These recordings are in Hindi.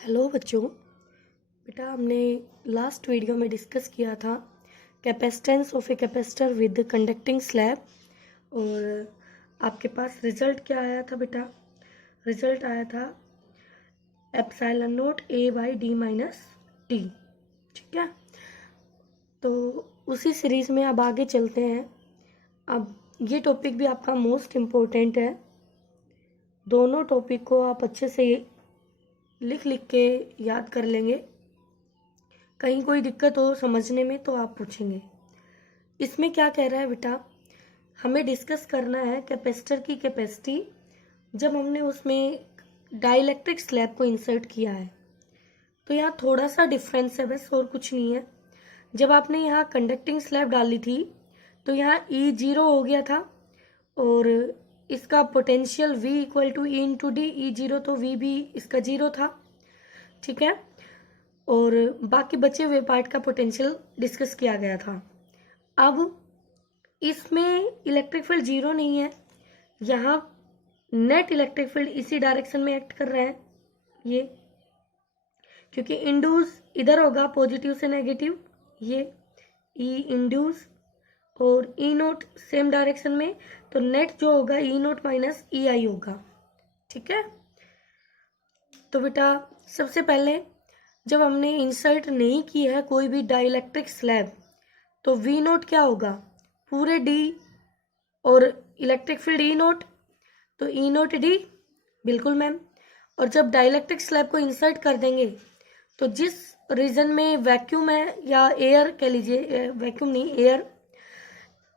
हेलो बच्चों। बेटा हमने लास्ट वीडियो में डिस्कस किया था capacitance of a capacitor with conducting slab. और आपके पास रिजल्ट क्या आया था बेटा? रिजल्ट आया था epsilon not a by D minus T. ठीक है, तो उसी सीरीज में अब आगे चलते हैं। अब ये टॉपिक भी आपका मोस्ट इम्पोर्टेंट है। दोनों टॉपिक को आप अच्छे से लिख लिख के याद कर लेंगे। कहीं कोई दिक्कत हो समझने में तो आप पूछेंगे। इसमें क्या कह रहा है बेटा, हमें डिस्कस करना है कैपेसिटर की कैपेसिटी जब हमने उसमें डाइलेक्ट्रिक स्लैब को इंसर्ट किया है। तो यहाँ थोड़ा सा डिफरेंस है, बस और कुछ नहीं है। जब आपने यहाँ कंडक्टिंग स्लैब डाली थी तो यहाँ ई जीरो हो गया था और इसका potential V equal to E into D. E zero तो V भी इसका जीरो था, ठीक है। और बाकी बचे हुए पार्ट का पोटेंशियल डिस्कस किया गया था। अब इसमें इलेक्ट्रिक फील्ड जीरो नहीं है, यहाँ नेट इलेक्ट्रिक फील्ड इसी डायरेक्शन में एक्ट कर रहा है ये, क्योंकि इंड्यूस इधर होगा पॉजिटिव से नेगेटिव, ये ई इंड्यूस और ई नोट सेम डायरेक्शन में, तो नेट जो होगा ई नोट माइनस ई आई होगा। ठीक है, तो बेटा सबसे पहले जब हमने इंसर्ट नहीं की है कोई भी डाइलेक्ट्रिक स्लैब तो वी नोट क्या होगा, पूरे डी, और इलेक्ट्रिक फील्ड ई नोट, तो ई नोट डी, बिल्कुल मैम। और जब डाइलेक्ट्रिक स्लैब को इंसर्ट कर देंगे तो जिस रीजन में वैक्यूम है या एयर कह लीजिए, वैक्यूम नहीं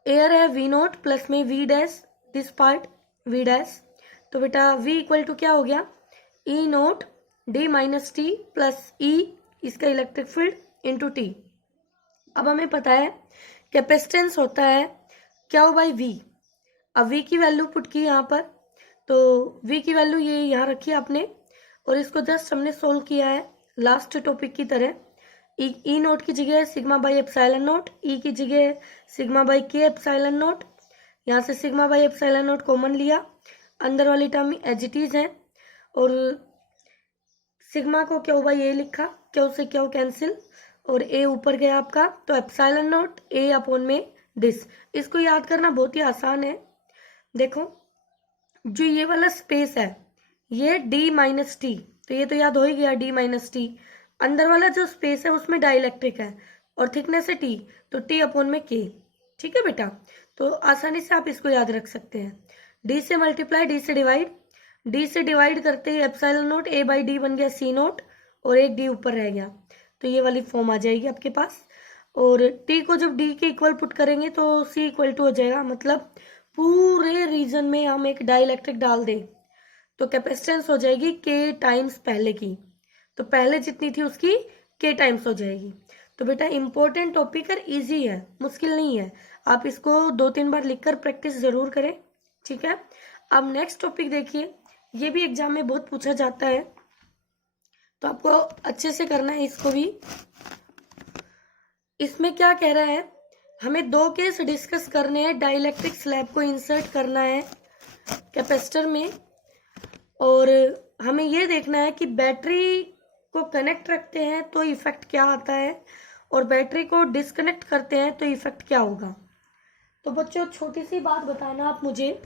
एयर है, वी नोट प्लस में V dash, this part V dash, तो बेटा वी इक्वल टू क्या हो गया, E naught d minus t plus E इसका इलेक्ट्रिक फील्ड इंटू टी। अब हमें पता है कैपेसिटेंस होता है क्या बाई वी। अब वी की वैल्यू पुट की यहाँ पर, तो वी की वैल्यू ये यहाँ रखी आपने और इसको जस्ट हमने सोल्व किया है लास्ट टॉपिक की तरह। ई नोट की जगह सिग्मा बाई एप्सिलॉन नोट, ई की जगह सिग्मा बाई के एप्सिलॉन नोट, यहाँ से sigma by epsilon note common लिया, अंदर वाली टर्म एज इट इज है, और सिग्मा को क्यू बाई ए लिखा, क्यू से क्यू कैंसिल और ए ऊपर गया आपका, तो एप्सिलॉन नोट ए अपॉन में दिस। इसको याद करना बहुत ही आसान है। देखो जो ये वाला स्पेस है ये डी माइनस टी, तो ये तो याद हो ही गया डी माइनस टी। अंदर वाला जो स्पेस है उसमें डाइलेक्ट्रिक है और थिकनेस है टी, तो टी अपॉन में के। ठीक है बेटा, तो आसानी से आप इसको याद रख सकते हैं। डी से मल्टीप्लाई, डी से डिवाइड, डी से डिवाइड करते ही epsilon naught A by D बन गया सी नोट और एक डी ऊपर रह गया, तो ये वाली फॉर्म आ जाएगी आपके पास। और टी को जब डी के इक्वल पुट करेंगे तो सी इक्वल टू हो जाएगा, मतलब पूरे रीजन में हम एक डाइलेक्ट्रिक डाल दें तो कैपेसिटेंस हो जाएगी के टाइम्स पहले की, तो पहले जितनी थी उसकी के टाइम्स हो जाएगी। तो बेटा इंपॉर्टेंट टॉपिक और इजी है, मुश्किल नहीं है। आप इसको 2-3 बार लिखकर प्रैक्टिस जरूर करें, ठीक है। अब नेक्स्ट टॉपिक देखिए, ये भी एग्जाम में बहुत पूछा जाता है तो आपको अच्छे से करना है इसको भी। इसमें क्या कह रहा है, हमें 2 केस डिस्कस करने हैं। डाइलेक्ट्रिक स्लैब को इंसर्ट करना है कैपेसिटर में और हमें ये देखना है कि बैटरी को कनेक्ट रखते हैं तो इफेक्ट क्या आता है और बैटरी को डिस्कनेक्ट करते हैं तो इफेक्ट क्या होगा। तो बच्चों छोटी सी बात बताना आप मुझे,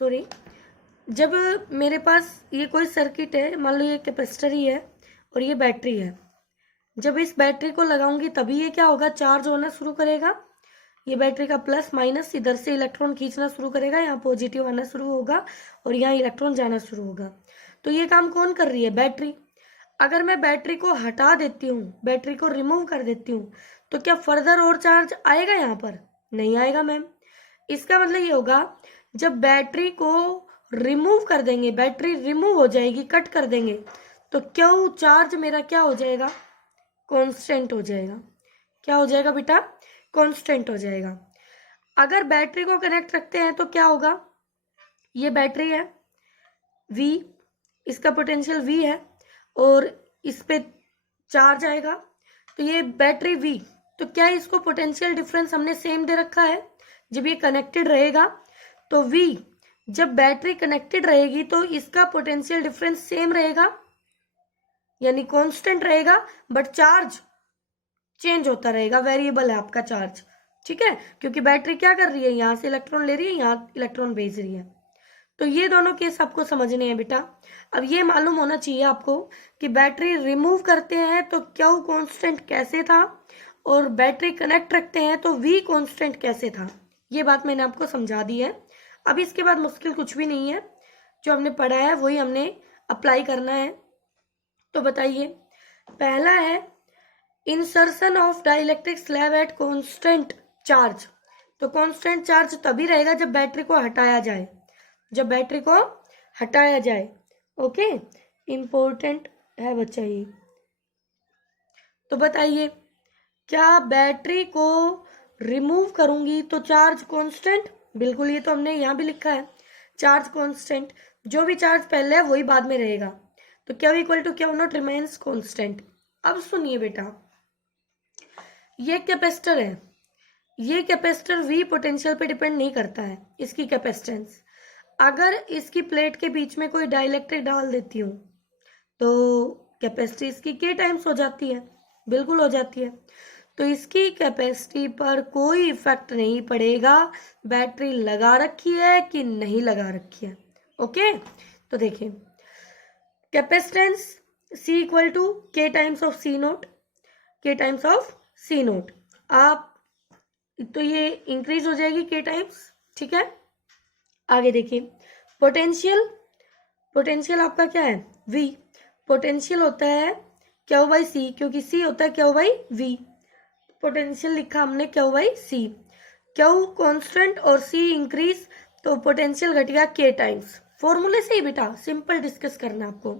सॉरी, जब मेरे पास ये कोई सर्किट है, मान लो ये कैपेसिटर ही है और ये बैटरी है, जब इस बैटरी को लगाऊंगी तभी ये क्या होगा, चार्ज होना शुरू करेगा। ये बैटरी का प्लस माइनस इधर से इलेक्ट्रॉन खींचना शुरू करेगा, यहाँ पॉजिटिव आना शुरू होगा और यहाँ इलेक्ट्रॉन जाना शुरू होगा। तो ये काम कौन कर रही है, बैटरी। अगर मैं बैटरी को हटा देती हूँ, बैटरी को रिमूव कर देती हूँ, तो क्या फर्दर और चार्ज आएगा यहाँ पर? नहीं आएगा मैम। इसका मतलब ये होगा जब बैटरी को रिमूव कर देंगे, बैटरी रिमूव हो जाएगी, कट कर देंगे, तो क्यों चार्ज मेरा क्या हो जाएगा, कांस्टेंट हो जाएगा। क्या हो जाएगा बेटा, कांस्टेंट हो जाएगा। अगर बैटरी को कनेक्ट रखते हैं तो क्या होगा, ये बैटरी है V, इसका पोटेंशियल V है और इस पे चार्ज आएगा, तो ये बैटरी V, तो क्या इसको पोटेंशियल डिफरेंस हमने सेम दे रखा है। जब ये कनेक्टेड रहेगा तो V, जब बैटरी कनेक्टेड रहेगी तो इसका पोटेंशियल डिफरेंस सेम रहेगा, यानी कांस्टेंट रहेगा, बट चार्ज चेंज होता रहेगा, वेरिएबल है आपका चार्ज, ठीक है, क्योंकि बैटरी क्या कर रही है, यहाँ से इलेक्ट्रॉन ले रही है, यहाँ इलेक्ट्रॉन भेज रही है। तो ये दोनों केस आपको समझने हैं बेटा। अब ये मालूम होना चाहिए आपको कि बैटरी रिमूव करते हैं तो क्यू कांस्टेंट कैसे था, और बैटरी कनेक्ट रखते हैं तो वी कांस्टेंट कैसे था। ये बात मैंने आपको समझा दी है। अब इसके बाद मुश्किल कुछ भी नहीं है, जो हमने पढ़ा है वही हमने अप्लाई करना है। तो बताइए, पहला है insertion of dielectric slab at constant charge. तो कांस्टेंट चार्ज तभी रहेगा जब बैटरी को हटाया जाए, जब बैटरी को हटाया जाए। ओके, इंपॉर्टेंट है बच्चा ये। तो बताइए, क्या बैटरी को रिमूव करूंगी तो चार्ज कांस्टेंट? बिल्कुल, ये तो हमने यहाँ भी लिखा है, चार्ज कांस्टेंट। जो भी चार्ज पहले है वही बाद में रहेगा, तो क्या इक्वल टू क्या नॉट रिमेन्स कांस्टेंट। अब सुनिए बेटा, ये कैपेसिटर है, ये कैपेसिटर वी पोटेंशियल पे डिपेंड नहीं करता है, इसकी कैपेसिटेंस। अगर इसकी प्लेट के बीच में कोई डाइलेक्ट्रिक डाल देती हूँ तो कैपेसिटी इसकी के टाइम्स हो जाती है, बिल्कुल हो जाती है। तो इसकी कैपेसिटी पर कोई इफेक्ट नहीं पड़ेगा, बैटरी लगा रखी है कि नहीं लगा रखी है। ओके, तो देखिए, कैपेसिटेंस C इक्वल टू के टाइम्स ऑफ सी नोट, के टाइम्स ऑफ सी नोट। आप तो ये इंक्रीज हो जाएगी के टाइम्स, ठीक है। आगे देखिए, पोटेंशियल, पोटेंशियल आपका क्या है, V। पोटेंशियल होता है क्यू बाई सी, क्योंकि C होता है क्यू बाई V। पोटेंशियल लिखा हमने Q by C. Q constant और C इंक्रीज, तो पोटेंशियल घटेगा के टाइम्स। फॉर्मूले से ही बेटा सिंपल डिस्कस करना आपको,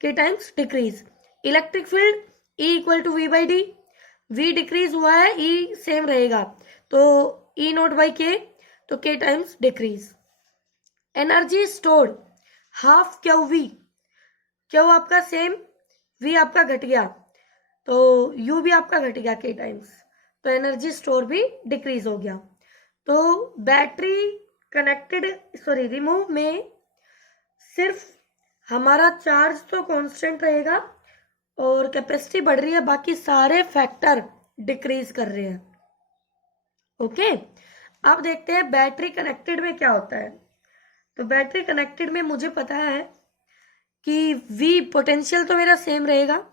K times decrease. Electric field E equal to V by D, V decrease हुआ है, E सेम रहेगा, तो E नोट बाई के, तो K times decrease. Energy stored half Q V, Q आपका सेम, V आपका घट गया, तो U भी आपका घट गया के टाइम्स, तो एनर्जी स्टोर भी डिक्रीज हो गया। तो बैटरी कनेक्टेड, सॉरी रिमूव में सिर्फ हमारा चार्ज तो कांस्टेंट रहेगा और कैपेसिटी बढ़ रही है, बाकी सारे फैक्टर डिक्रीज कर रहे हैं। ओके, अब देखते हैं बैटरी कनेक्टेड में क्या होता है। तो बैटरी कनेक्टेड में मुझे पता है कि V पोटेंशियल तो मेरा सेम रहेगा,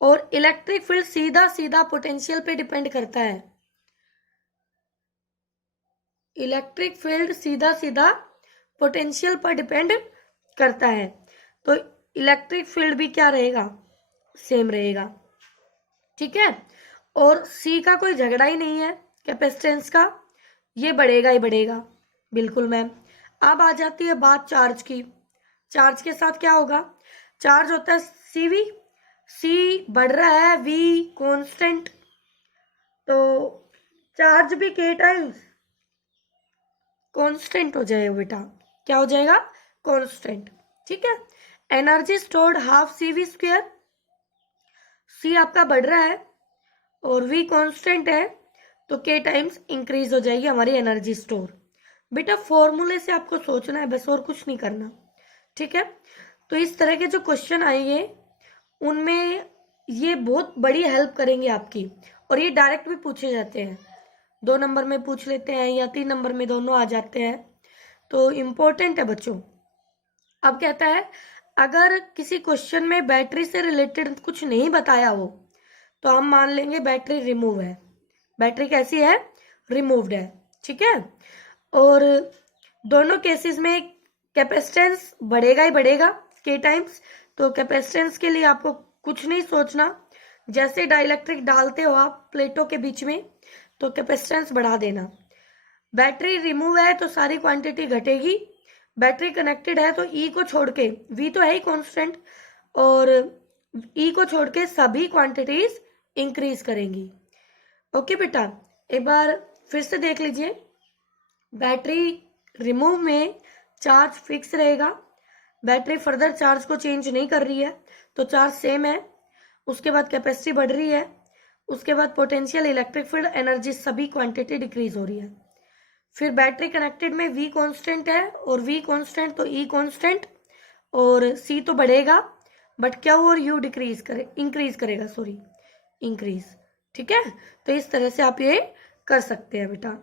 और इलेक्ट्रिक फील्ड सीधा सीधा पोटेंशियल पे डिपेंड करता है। इलेक्ट्रिक फील्ड सीधा सीधा पोटेंशियल पर डिपेंड करता है, तो इलेक्ट्रिक फील्ड भी क्या रहेगा, सेम रहेगा, ठीक है। और C का कोई झगड़ा ही नहीं है, कैपेसिटेंस का, ये बढ़ेगा ही बढ़ेगा, बिल्कुल मैम। अब आ जाती है बात चार्ज की। चार्ज के साथ क्या होगा, चार्ज होता है CV, C बढ़ रहा है, V कांस्टेंट, तो चार्ज भी के टाइम्स कांस्टेंट हो जाएगा बेटा, क्या हो जाएगा, कांस्टेंट, ठीक है। Energy stored half CV square, C आपका बढ़ रहा है और V कांस्टेंट है, तो के टाइम्स इंक्रीज हो जाएगी हमारी एनर्जी स्टोर। बेटा फॉर्मूले से आपको सोचना है बस, और कुछ नहीं करना, ठीक है। तो इस तरह के जो क्वेश्चन आएंगे उनमें ये बहुत बड़ी हेल्प करेंगे आपकी, और ये डायरेक्ट भी पूछे जाते हैं, 2 नंबर में पूछ लेते हैं या 3 नंबर में, दोनों आ जाते हैं, तो इम्पोर्टेंट है बच्चों। अब कहता है, अगर किसी क्वेश्चन में बैटरी से रिलेटेड कुछ नहीं बताया हो तो हम मान लेंगे बैटरी रिमूव है, बैटरी कैसी है, रिमूव्ड है, ठीक है। और दोनों केसेस में कैपेसिटेंस बढ़ेगा ही बढ़ेगा के टाइम्स, तो कैपेसिटेंस के लिए आपको कुछ नहीं सोचना, जैसे डाइलेक्ट्रिक डालते हो आप प्लेटों के बीच में तो कैपेसिटेंस बढ़ा देना। बैटरी रिमूव है तो सारी क्वांटिटी घटेगी, बैटरी कनेक्टेड है तो E को छोड़ के, V तो है ही कांस्टेंट, और E को छोड़ के सभी क्वांटिटीज इंक्रीज करेंगी। ओके बेटा, एक बार फिर से देख लीजिए, बैटरी रिमूव में चार्ज फिक्स रहेगा, बैटरी फर्दर चार्ज को चेंज नहीं कर रही है तो चार्ज सेम है, उसके बाद कैपेसिटी बढ़ रही है, उसके बाद पोटेंशियल, इलेक्ट्रिक फील्ड, एनर्जी, सभी क्वांटिटी डिक्रीज हो रही है। फिर बैटरी कनेक्टेड में V कांस्टेंट है, और V कांस्टेंट तो E कांस्टेंट, और C तो बढ़ेगा, बट क्या वो और यू डिक्रीज करे, इंक्रीज करेगा, सॉरी इंक्रीज। ठीक है, तो इस तरह से आप ये कर सकते हैं बेटा।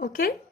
ओके।